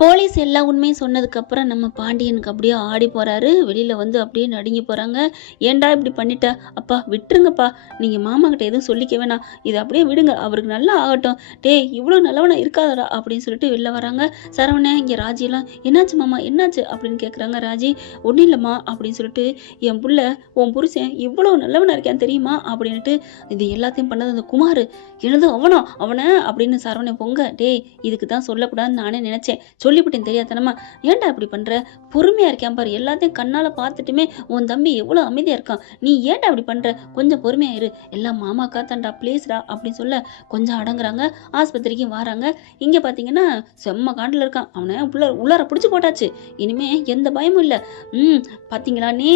Police எல்லா உண்மையும் சொன்னதுக்கப்புறம் நம்ம பாண்டியனுக்கு அப்படியே ஆடி போகிறாரு. வெளியில் வந்து அப்படியே நடுங்கி போகிறாங்க. ஏன்டா இப்படி பண்ணிட்ட? அப்பா விட்டுருங்கப்பா, நீங்கள் மாமா கிட்ட எதுவும் சொல்லிக்க வேணாம், இதை அப்படியே விடுங்க, அவருக்கு நல்லா ஆகட்டும். டேய் இவ்வளோ நல்லவனா இருக்காதடா அப்படின்னு சொல்லிட்டு வெளில வராங்க. சரவணன் இங்கே ராஜிலாம் என்னாச்சு மாமா என்னாச்சு அப்படின்னு கேட்குறாங்க. ராஜி ஒன்றும் இல்லைம்மா அப்படின்னு சொல்லிட்டு, என் புள்ள உன் புருஷன் இவ்வளோ நல்லவனா இருக்கான் தெரியுமா அப்படின்ட்டு, இது எல்லாத்தையும் பண்ணது அந்த குமார், எனது அவனை அப்படின்னு சரவணன் பொங்க. டேய் இதுக்கு தான் சொல்லக்கூடாதுன்னு நானே நினச்சேன், சொல்லிவிட்டேன் தெரியாதனமா, ஏன்டா இப்படி பண்ற? பொறுமையா இருக்கேன் பாரு, எல்லாத்தையும் கண்ணால பார்த்துட்டுமே உன் தம்பி எவ்வளவு அமைதியா இருக்கான், நீ ஏன்டா இப்படி பண்ற? கொஞ்சம் பொறுமையா இரு, எல்லாம் மாமா காத்தாண்டா ப்ளீஸ்டா அப்படின்னு சொல்ல கொஞ்சம் அடங்குறாங்க. ஆஸ்பத்திரிக்கு வராங்க. இங்க பாத்தீங்கன்னா செம்ம காண்டில் இருக்கான். அவனை உள்ளார பிடிச்சு போட்டாச்சு, இனிமே எந்த பயமும் இல்லை. பாத்தீங்களா நீ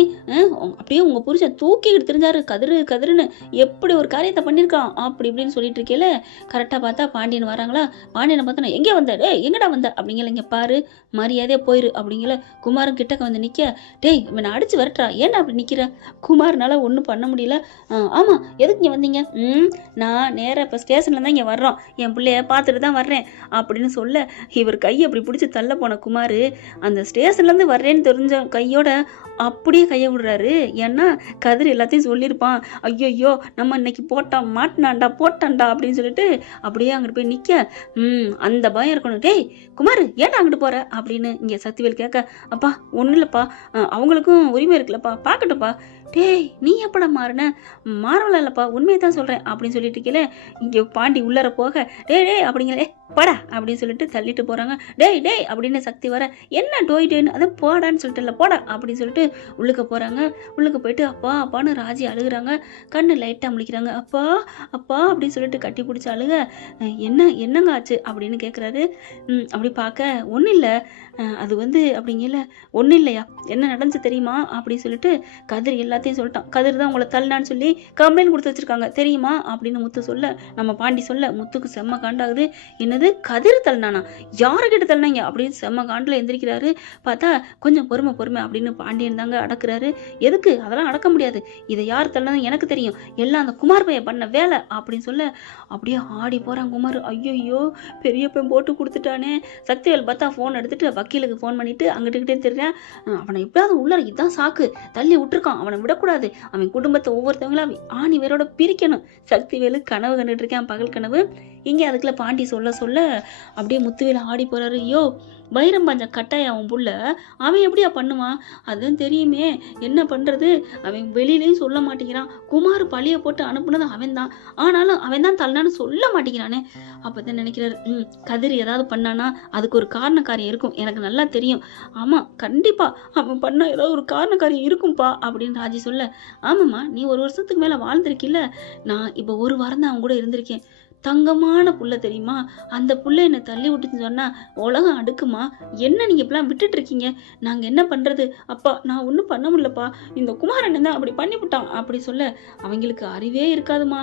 அப்படியே உங்க புருஷன் தூக்கிக்கிட்டு தெரிஞ்சாரு கதிரு கதிருன்னு, எப்படி ஒரு காரியத்தை பண்ணிருக்கான் அப்படி இப்படின்னு சொல்லிட்டு இருக்கேல. கரெக்டா பார்த்தா பாண்டியன் வராங்களா. பாண்டியனை பார்த்தா எங்கே வந்த, எங்கடா வந்த அப்படிங்கிற, இங்க பாரு மரியாதையா போயிரு அப்படிங்கிற. குமாரும் கிட்டக்க வந்து நிக்க, டேய் இவனை அடிச்சு வரட்டா, ஏன்டா அப்படி நிக்கிற? குமார்னால ஒன்றும் பண்ண முடியல. ஆமா எதுக்கு இங்க வந்தீங்க? நான் நேராக இப்போ ஸ்டேஷன்ல தான் இங்கே வர்றோம், என் பிள்ளைய பார்த்துட்டு தான் வர்றேன் அப்படின்னு சொல்ல, இவர் கையை அப்படி பிடிச்சி தள்ள போன குமார் அந்த ஸ்டேஷன்லேருந்து வர்றேன்னு தெரிஞ்ச கையோட அப்படியே கையை விடுறாரு. ஏன்னா கதிர் எல்லாத்தையும் சொல்லியிருப்பான். ஐயோ நம்ம இன்னைக்கு போட்டான்டா அப்படின்னு சொல்லிட்டு அப்படியே அங்கிட்டு போய் நிற்க, அந்த பயம் இருக்கணும். டேய் குமார் ஏன்டா அங்கிட்டு போற அப்படின்னு இங்கே சக்திவேல் கேட்க, அப்பா ஒன்றும் இல்லைப்பா, அவங்களுக்கும் உரிமை இருக்குல்லப்பா, பார்க்கட்டும்ப்பா. டேய் நீ எப்படா மாறல இல்லப்பா, உண்மையை தான் சொல்கிறேன் அப்படின்னு சொல்லிட்டு இருக்கீங்களே. இங்கே பாண்டி உள்ளர போக, டேய் அப்படிங்களே படா அப்படின்னு சொல்லிட்டு தள்ளிட்டு போகிறாங்க. டேய் அப்படின்னு சக்தி வர, என்ன டோயிட்டேன்னு அதை போடான்னு சொல்லிட்டு இல்லை போடா அப்படின்னு சொல்லிட்டு உள்ளுக்க போகிறாங்க. உள்ளுக்க போயிட்டு அப்பான்னு ராஜி அழுகுறாங்க. கண்ணு லைட்டாக முழிக்கிறாங்க. அப்பா அப்படின்னு சொல்லிட்டு கட்டி பிடிச்சி அழுக. என்னங்க ஆச்சு அப்படின்னு கேட்குறாரு. அப்படி பார்க்க ஒன்றும் இல்லை, அது வந்து அப்படிங்கல, ஒன்றும் இல்லையா, என்ன நடந்துச்சு தெரியுமா அப்படின்னு சொல்லிட்டு கதிர் எல்லாத்தையும் சொல்லிட்டான். கதிர் தான் உங்களை தள்ளினான்னு சொல்லி கம்ப்ளைண்ட் கொடுத்து வச்சிருக்காங்க தெரியுமா அப்படின்னு முத்து சொல்ல, நம்ம பாண்டி சொல்ல முத்துக்கு செம்ம காண்டாகுது. என்னது கதிர் தள்ளினானா, யாருக்கிட்ட தள்ளினாங்க அப்படின்னு செம்ம காண்டில் எந்திரிக்கிறாரு. பார்த்தா கொஞ்சம் பொறுமை அப்படின்னு பாண்டியன் தாங்க அடக்குறாரு. எதுக்கு அதெல்லாம் அடக்க முடியாது, இதை யார் தள்ளினது எனக்கு தெரியும், எல்லாம் அந்த குமார் பையன் பண்ண வேலை அப்படின்னு சொல்ல அப்படியே ஆடி போறான் குமார். ஐயோ பெரிய பையன் போட்டு கொடுத்துட்டானே. சக்திவேல் பார்த்தா ஃபோன் எடுத்துட்டு வக்கீலுக்கு ஃபோன் பண்ணிட்டு அங்கிட்டுக்கிட்டே தெரியான். அவனை எப்படியாவது உள்ள இதான் சாக்கு, தள்ளி விட்டுருக்கான், அவனை விடக்கூடாது, அவன் குடும்பத்தை ஒவ்வொருத்தவங்களா ஆணி வேரோட பிரிக்கணும். சக்திவேலு கனவு கண்டுட்டு இருக்கான், பகல் கனவு. இங்கே அதுக்குள்ள பாண்டி சொல்ல அப்படியே முத்துவேல் ஆடி போறாரு. ஐயோ வைரம் பாஞ்ச கட்டாய அவன் புள்ள, அவன் எப்படியா பண்ணுவான், அதுவும் தெரியுமே, என்ன பண்றது, அவன் வெளியிலையும் சொல்ல மாட்டேங்கிறான். குமார் பழிய போட்டு அனுப்புனது அவன் தான், ஆனாலும் அவன் தான் தள்ளான்னு சொல்ல மாட்டேங்கிறானே. அப்பதான் நினைக்கிறாரு, கதிர் ஏதாவது பண்ணானா அதுக்கு ஒரு காரணக்காரியம் இருக்கும், எனக்கு நல்லா தெரியும். ஆமா கண்டிப்பா அவன் பண்ணா ஏதாவது ஒரு காரணக்காரியம் இருக்கும்பா அப்படின்னு ராஜி சொல்ல, ஆமாம்மா நீ ஒரு வருஷத்துக்கு மேல வாழ்ந்திருக்கில்ல, நான் இப்போ ஒரு வாரம் தான் அவன் கூட இருந்திருக்கேன், தங்கமான புள்ள தெரியுமா, அந்த புள்ள என்னை தள்ளி விட்டுன்னு சொன்னா உலகம் அடுக்குமா, என்ன நீங்க இப்பெல்லாம் விட்டுட்டு இருக்கீங்க, நாங்க என்ன பண்றது, அப்பா நான் ஒன்றும் பண்ண முடியலப்பா, இந்த குமாரன் தான் அப்படி பண்ணிவிட்டான் அப்படி சொல்ல, அவங்களுக்கு அறிவே இருக்காதுமா,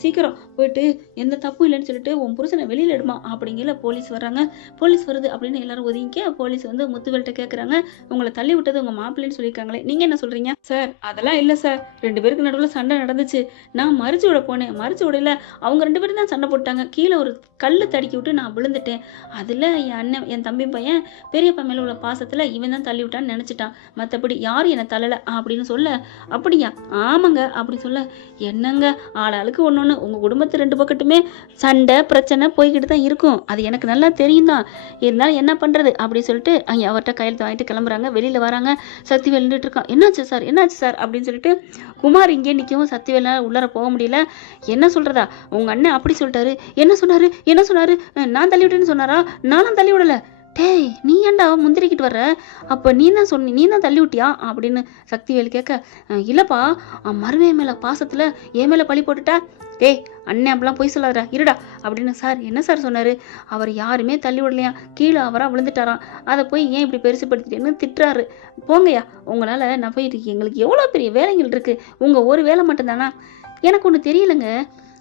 சீக்கிரம் போயிட்டு எந்த தப்பும் இல்லைன்னு சொல்லிட்டு உன் புருஷனை வெளியில எடுமா அப்படிங்கிற. போலீஸ் வர்றாங்க. போலீஸ் வருது அப்படின்னு எல்லாரும் ஒதுங்கிக்க, போலீஸ் வந்து முத்துவேல்கிட்ட கேட்குறாங்க, உங்களை தள்ளி விட்டது உங்க மாப்பிள்ளைன்னு சொல்லியிருக்காங்களே, நீங்க என்ன சொல்றீங்க? சார் அதெல்லாம் இல்லை சார், 2 பேருக்கு நடுவில் சண்டை நடந்துச்சு, நான் மறிச்சு விட போனேன், மறிச்சு விடல, அவங்க 2 பேரும் தான் சண்டை போட்டாங்க, கீழே ஒரு கல்லு தடுக்கி விட்டு நான் விழுந்துட்டேன், அதில் என் அண்ணன் என் தம்பி பையன் பெரியப்பா மேலே உள்ள பாசத்தில் இவன் தான் தள்ளி விட்டான்னு நினச்சிட்டான், மற்றபடி யாரும் என்னை தள்ளலை அப்படின்னு சொல்ல, அப்படியா ஆமாங்க அப்படி சொல்ல, என்னங்க ஆளாளுக்கு ஒன்று உங்கள் குடும்பத்து 2 பக்கத்துமே சண்டை பிரச்சனை போய்கிட்டு தான் இருக்கும், அது எனக்கு நல்லா தெரியும் தான், இருந்தாலும் என்ன பண்ணுறது அப்படி சொல்லிட்டு அங்கே அவர்கிட்ட கையெழுத்து வாங்கிட்டு கிளம்புறாங்க. வெளியில் வராங்க. சக்திவேல் நின்றுட்டு இருக்கான். என்னாச்சு சார் அப்படின்னு சொல்லிட்டு குமார் இங்கே நிற்கவும் சக்திவேலால் உள்ளார போக முடியல. என்ன சொல்கிறதா, உங்கள் அண்ணன் அப்படி சொல்லிட்டாரு, என்ன சொன்னாரு, நான் தள்ளி விட்டேன்னு சொன்னாரா, நானும் தள்ளி விடலை. டேய் நீ ஏன்டா முந்திரிக்கிட்டு வர்ற, அப்போ நீ தான் தள்ளி விட்டியா அப்படின்னு சக்திவேல் கேட்க, இல்லைப்பா மருமைய மேலே பாசத்தில் என் மேலே பழி போட்டுட்டா, டேய் அண்ணன் அப்படிலாம் போய் சொல்லாதடா இருடா அப்படின்னு. சார் என்ன சார் சொன்னார், அவர் யாருமே தள்ளி விடலையா, கீழே அவராக விழுந்துட்டாராம், அதை போய் ஏன் இப்படி பெருசுப்படுத்திட்டேன்னு திட்டுறாரு, போங்கய்யா உங்களால் நான் போயிட்டு, எங்களுக்கு எவ்வளோ பெரிய வேலைகள் இருக்குது, உங்கள் ஒரு வேலை மட்டும்தானா, எனக்கு ஒன்று தெரியலைங்க,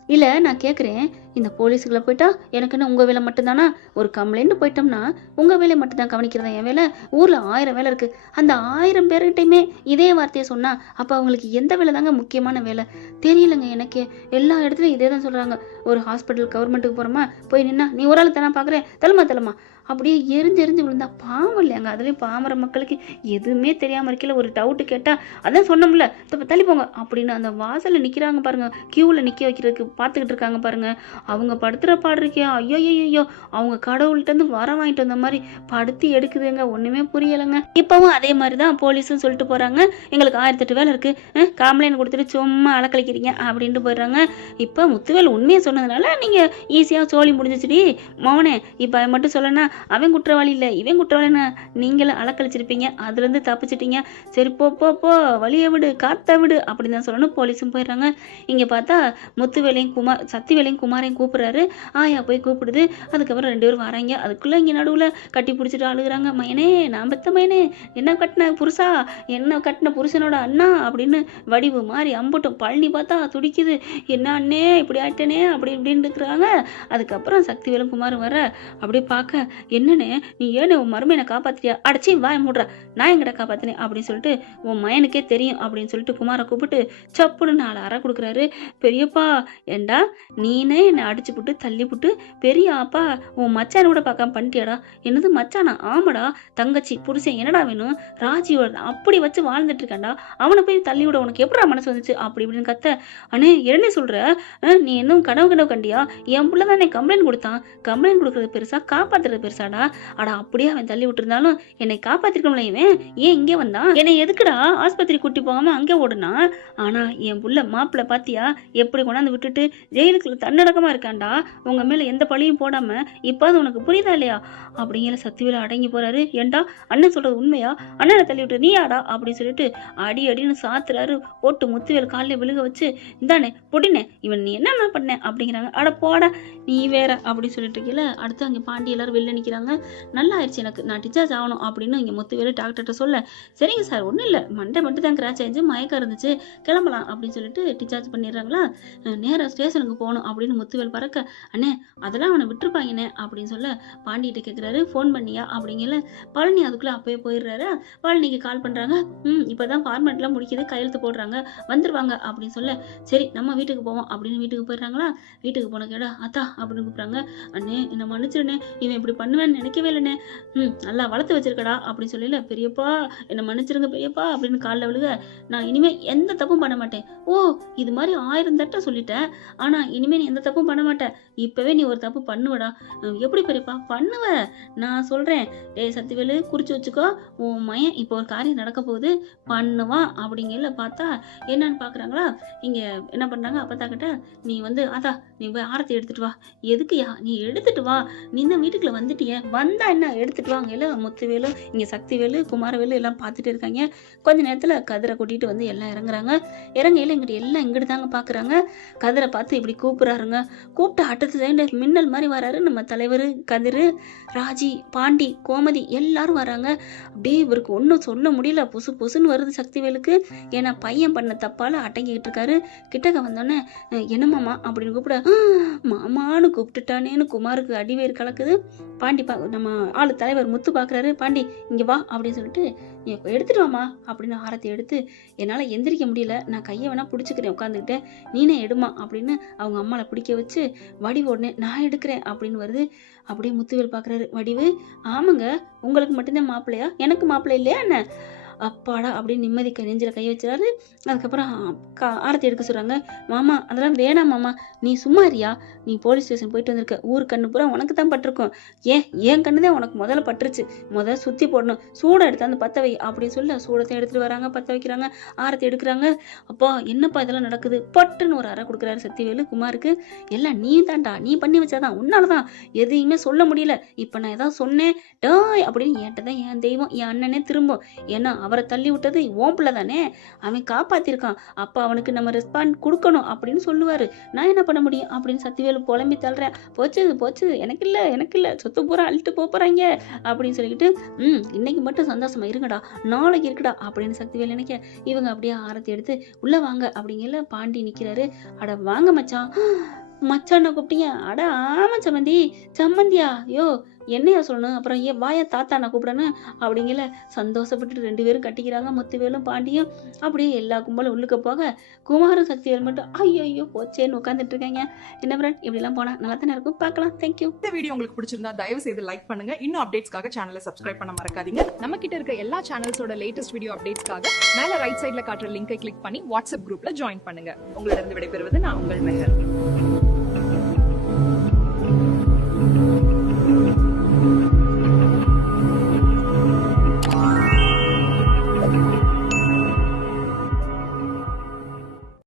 இல்லை நான் கேட்குறேன், இந்த போலீஸுக்குள்ள போயிட்டா எனக்கு என்ன உங்கள் வேலை மட்டும்தானா, ஒரு கம்ப்ளைண்ட் போயிட்டோம்னா உங்கள் வேலையை மட்டும்தான் கவனிக்கிறதா என் வேலை, ஊரில் 1000 வேலை இருக்குது, அந்த 1000 பேர்கிட்டையுமே இதே வார்த்தையை சொன்னால் அப்போ அவங்களுக்கு எந்த வேலை தாங்க முக்கியமான வேலை, தெரியலங்க எனக்கு, எல்லா இடத்துலையும் இதே தான் சொல்கிறாங்க, ஒரு ஹாஸ்பிட்டல் கவர்மெண்ட்டுக்கு போகிறோமா போய் நின்னா நீ ஒரு ஆள் தானே பார்க்குறேன், தள்ளுமா அப்படியே எரிஞ்சு எரிஞ்சு விழுந்தா. பாவம் இல்லையாங்க, அதுலேயும் பாமர மக்களுக்கு எதுவுமே தெரியாமல் இருக்கல. ஒரு டவுட்டு கேட்டால் அதான் சொன்னோம்ல தள்ளி போங்க அப்படின்னு அந்த வாசலில் நிற்கிறாங்க பாருங்க, க்யூவில் நிற்க வைக்கிறதுக்கு பார்த்துக்கிட்டு இருக்காங்க பாருங்க. அவங்க படுத்துகிற பாடு இருக்கே, ஐயோ அவங்க கடவுள்கிட்டருந்து வர வாங்கிட்டு வந்த மாதிரி படுத்தி எடுக்குதுங்க. ஒன்றுமே புரியலைங்க. இப்போவும் அதே மாதிரி தான் போலீஸும் சொல்லிட்டு போகிறாங்க, எங்களுக்கு 1008 வேலை இருக்குது, காம்ப்ளைண்ட் கொடுத்துட்டு சும்மா அலக்கழிக்கிறீங்க அப்படின்ட்டு போயிடுறாங்க. இப்போ முத்துவேல் உண்மையை சொன்னதுனால நீங்கள் ஈஸியாக சோழி முடிஞ்சிச்சுடி மோனே. இப்போ மட்டும் சொல்லனா அவன் குற்றவாளி இல்லை இவன் குற்றவாளின்னு நீங்களும் அலக்கழிச்சிருப்பீங்க, அதுலேருந்து தப்பிச்சிட்டீங்க. சரி போ போ போ வழியை விடு காத்த விடு அப்படின்னு தான் சொல்லணும். போலீஸும் போயிடுறாங்க. இங்கே பார்த்தா முத்துவேலையும் சக்திவேலையும் குமாரையும் கூப்பிட்றாரு. ஆயா போய் கூப்பிடுது. அதுக்கப்புறம் 2 பேரும் வராங்க. அதுக்குள்ளே இங்கே நடுவில் கட்டி பிடிச்சிட்டு அழுகுறாங்க. மயனே நான் பெத்த மயனே, என்ன கட்டின புருஷா, என்ன கட்டின புருஷனோட அண்ணா அப்படின்னு வடிவு மாதிரி அம்பட்டும். பழனி பார்த்தா துடிக்குது, என்ன அண்ணே இப்படி ஆயிட்டனே அப்படி இப்படின்னு இருக்கிறாங்க. அதுக்கப்புறம் சக்திவேலும் குமாரும் வர அப்படியே பார்க்க, என்னண்ணே நீ ஏன்னு உன் மருமையை காப்பாற்றிட்டியா, அடைச்சி வாய மூடுறா, நான் எங்கிட்ட காப்பாற்றினேன் அப்படின்னு சொல்லிட்டு உன் மயனுக்கே தெரியும் அப்படின்னு சொல்லிட்டு குமாரை கூப்பிட்டு சப்புன்னு 4 அறை கொடுக்குறாரு. பெரியப்பா ஏண்டா நீனே என்னை அடிச்சு புட்டு தள்ளி புட்டு பெரிய அப்பா உன் மச்சான கூட பார்க்காம பண்ணிட்டியாடா. என்னது மச்சானா? ஆமாடா, தங்கச்சி புருஷன் என்னடா வேணும், ராஜியோட அப்படி வச்சு வாழ்ந்துட்டு இருக்காண்டா, அவனை போய் தள்ளி விட உனக்கு எப்படா மனசு வந்துச்சு அப்படி இப்படின்னு கத்த. அண்ணே என்ன சொல்ற, நீ இன்னும் கனவு கண்டியா, என் பிள்ளை தான் கம்ப்ளைண்ட் கொடுத்தான், கம்ப்ளைண்ட் கொடுக்கறது பெருசா காப்பாத்துறது பெருசாடா. அடா அப்படியே அவன் தள்ளி விட்டுருந்தாலும் என்னை காப்பாத்திருக்கோம்ல, இவன் ஏன் இங்கே வந்தான், என்னை எதுக்குடா ஆஸ்பத்திரி கூட்டி போகாம அங்கே ஓடுனா. ஆனா என் புள்ள மாப்பிள்ள பாத்தியா எப்படி கொண்டாந்து விட்டுட்டு ஜெயிலுக்குள்ள தன்னடக்கமா இருக்காண்டா, உங்க மேல எந்த பழியும் போடாம. இப்ப உனக்கு புரியுதா இல்லையா அப்படிங்கிற சக்திவேல அடங்கி போறாரு. ஏண்டா அண்ணன் சொல்றது உண்மையா, அண்ணனை தள்ளி விட்டு நீயாடா அப்படின்னு சொல்லிட்டு அடி அடின்னு சாத்துறாரு. போட்டு முத்துவேல் காலில் விழுக வச்சு, இந்தானே பொடினே இவன் நீ என்ன பண்ண அப்படிங்கிறாங்க. அட போட நீ வேற அப்படின்னு சொல்லிட்டு இருக்கீல. அடுத்து அங்கே பாண்டி எல்லாரும் வெளில நிற்கிறாங்க. நல்லா ஆயிடுச்சு எனக்கு, நான் டிஸ்சார்ஜ் ஆகணும் அப்படின்னு இங்கே முத்துவேலு டாக்டர்கிட்ட சொல்ல, சரிங்க சார் ஒன்றும் இல்லை மண்டை மட்டும் தான் கிராச் ஆயிடுச்சு, மயக்கம் இருந்துச்சு, கிளம்பலாம் அப்படின்னு சொல்லிட்டு டிஸ்சார்ஜ் பண்ணிடுறாங்களா. நேராக ஸ்டேஷனுக்கு போகணும் அப்படின்னு முத்துவேல் பறக்க, அண்ணே அதெல்லாம் அவனை விட்டுருப்பாங்கண்ணே அப்படின்னு சொல்ல பாண்டிகிட்ட கேட்குறாரு, ஃபோன் பண்ணியா அப்படிங்கல. பழனி அதுக்குள்ளே அப்பயே போயிடுறாரு. பழனிக்கு கால் பண்ணுறாங்க. இப்போ தான் ஃபார்மேட்லாம் முடிக்குது, கையெழுத்து போடுறாங்க, வந்துடுவாங்க அப்படின்னு சொல்ல, சரி நம்ம வீட்டுக்கு போவோம் அப்படின்னு வீட்டுக்கு போயிடுறாங்களா. வீட்டுக்கு போன கேடா அத்தா அப்படின்னு கூப்பிட்றாங்க. அண்ணே என்னை மன்னிச்சிருண்ணே, இவன் இப்படி பண்ணுவேன்னு நினைக்கவே இல்லைண்ணே, நல்லா வளர்த்து வச்சிருக்கடா அப்படின்னு சொல்லல. பெரியப்பா என்னை மன்னிச்சிருங்க பெரியப்பா அப்படின்னு காலில் விழுக, நான் இனிமேல் எந்த தப்பும் பண்ண மாட்டேன். ஓ இது மாதிரி 1000 தட்டை சொல்லிட்டேன், ஆனால் இனிமேல் நீ எந்த தப்பும் பண்ண மாட்டேன், இப்போவே நீ ஒரு தப்பு பண்ணுவடா. எப்படி பெரியப்பா பண்ணுவ, நான் சொல்கிறேன். டேய் சக்திவேலு குறிச்சு வச்சுக்கோ, உன் மயன் இப்போ ஒரு காரியம் நடக்க போகுது பண்ணுவான் அப்படிங்கல. பார்த்தா என்னன்னு பார்க்குறாங்களா. இங்கே என்ன பண்ணுறாங்க, அப்பத்தாக்கிட்ட நீ வந்து அதா நீ போய் ஆரத்தி எடுத்துட்டு வா. எதுக்குயா, நீ எடுத்துட்டு வா, நீ தான் வீட்டுக்குள்ள வந்துட்டிய, வந்தா என்ன எடுத்துட்டு வாங்கல. முத்துவேலும் இங்கே சக்திவேலு குமாரவேலு எல்லாம் பார்த்துட்டு இருக்காங்க. கொஞ்ச நேரத்தில் கதிரை கூட்டிகிட்டு வந்து எல்லாம் இறங்குறாங்க. இறங்கையில் இங்கிட்ட எல்லாம் இங்கிட்டு தாங்க பார்க்குறாங்க. கதிரை பார்த்து இப்படி கூப்பிட்றாருங்க. கூப்பிட்டு அடுத்தது மின்னல் மாதிரி வராரு நம்ம தலைவர் கதிர். ராஜி பாண்டி கோமதி எல்லாரும் வராங்க. அப்படியே இவருக்கு ஒன்றும் சொல்ல முடியல, புசு புசுன்னு வருது சக்திவேலுக்கு. ஏன்னா பையன் பண்ண தப்பால் அடங்கிக்கிட்டு இருக்காரு. கிட்டக்க வந்தோடனே என்ன மாமா அப்படின்னு கூப்பிட, மாமான்னு கூப்பிட்டுட்டானேன்னு குமாருக்கு அடிவேர் கலக்குது. பாண்டி நம்ம ஆளு தலைவர் முத்து பார்க்குறாரு. பாண்டி இங்கே வா அப்படின்னு சொல்லிட்டு, நீ எடுத்துட்டு வாமா அப்படின்னு ஆரத்தி எடுத்து, என்னால் எந்திரிக்க முடியல, நான் கையை வேணா பிடிச்சிக்கிறேன் உட்காந்துக்கிட்டேன், நீனே எடுமா அப்படின்னு அவங்க அம்மாவை பிடிக்க வச்சு, வடிவு உடனே நான் எடுக்கிறேன் அப்படின்னு வருது. அப்படியே முத்துவேல் பார்க்குறாரு. வடிவு ஆமாங்க, உங்களுக்கு மட்டும்தான் மாப்பிள்ளையா, எனக்கு மாப்பிள்ளை இல்லையா என்ன, அப்பாடா அப்படின்னு நிம்மதி நெஞ்சில் கை வச்சுறாரு. அதுக்கப்புறம் ஆரத்தி எடுக்க சொல்கிறாங்க. மாமா அதெல்லாம் வேணாம் மாமா, நீ சும்மா இருயா, நீ போலீஸ் ஸ்டேஷன் போயிட்டு வந்திருக்க, ஊர் கண்ணு பூரா உனக்கு தான் பட்டிருக்கும், ஏன் கண்ணு தான் உனக்கு முதல்ல பட்டுருச்சு, முதல்ல சுற்றி போடணும், சூடை எடுத்து அந்த பற்ற வை அப்படின்னு சொல்ல சூடத்தை எடுத்துகிட்டு வராங்க, பற்ற வைக்கிறாங்க, ஆரத்தி எடுக்கிறாங்க. அப்பா என்னப்பா இதெல்லாம் நடக்குது, பட்டுன்னு ஒரு அறை கொடுக்குறாரு சக்திவேலு குமாருக்கு. எல்லாம் நீ தான்டா, நீ பண்ணி வச்சாதான், உன்னால தான் எதையுமே சொல்ல முடியல, இப்போ நான் ஏதாவது சொன்னேன் டாய் அப்படின்னு என்கிட்ட தான் என் தெய்வம் என் அண்ணனே திரும்பும், ஏன்னா அவரை தள்ளி விட்டது ஓன் பிள்ளை தானே, அவன் காப்பாத்திருக்கான், அப்ப அவனுக்கு நம்ம ரெஸ்பாண்ட் கொடுக்கணும் அப்படின்னு சொல்லுவாரு, நான் என்ன பண்ண முடியும் அப்படின்னு சக்திவேலு புலம்பி தள்ளுறேன். போச்சு எனக்கு இல்ல சொத்து பூரா அழிட்டு போறாங்க அப்படின்னு சொல்லிக்கிட்டு, இன்னைக்கு மட்டும் சந்தோஷமா இருங்கடா, நாளைக்கு இருக்குடா அப்படின்னு சக்திவேலு நினைக்க, இவங்க அப்படியே ஆரத்தி எடுத்து உள்ள வாங்க அப்படிங்கல. பாண்டி நிக்கிறாரு. அட வாங்க மச்சான், மச்சான கூப்பிட்டீங்க, அட ஆமா சம்மந்தியா, யோ என்னையா சொல்லணும், அப்புறம் ஏன் வாயா தாத்தா நான் கூப்பிட்றேன்னு அப்படிங்கல சந்தோஷப்பட்டு 2 பேரும் கட்டிக்கிறாங்க. முத்துவேலும் பாண்டியும். அப்படியே எல்லா கும்பலும் உள்ளுக்க போக குமாரும் சக்திவேல் மட்டும் ஐயோ போச்சேன்னு உட்காந்துட்டு இருக்காங்க. என்ன ஃப்ரெண்ட் இப்படிலாம் போனா நல்லா தானே இருக்கும். பார்க்கலாம். தேங்க்யூ. இந்த வீடியோ உங்களுக்கு பிடிச்சிருந்தா தயவு செய்து லைக் பண்ணுங்க. இன்னும் அப்டேட்ஸ்க்காக சேனலை சப்ஸ்கிரைப் பண்ண மறக்காதீங்க. நம்ம கிட்ட இருக்க எல்லா சேனல்ஸோட லேட்டஸ்ட் வீடியோ அப்டேட்ஸ்க்காக மேல ரைட் சைடுல காட்டுற லிங்கை கிளிக் பண்ணி வாட்ஸ்அப் குரூப்ல ஜாயின் பண்ணுங்க. உங்களிடம் விடைபெறுவது நான் உங்கள் மெஹர்.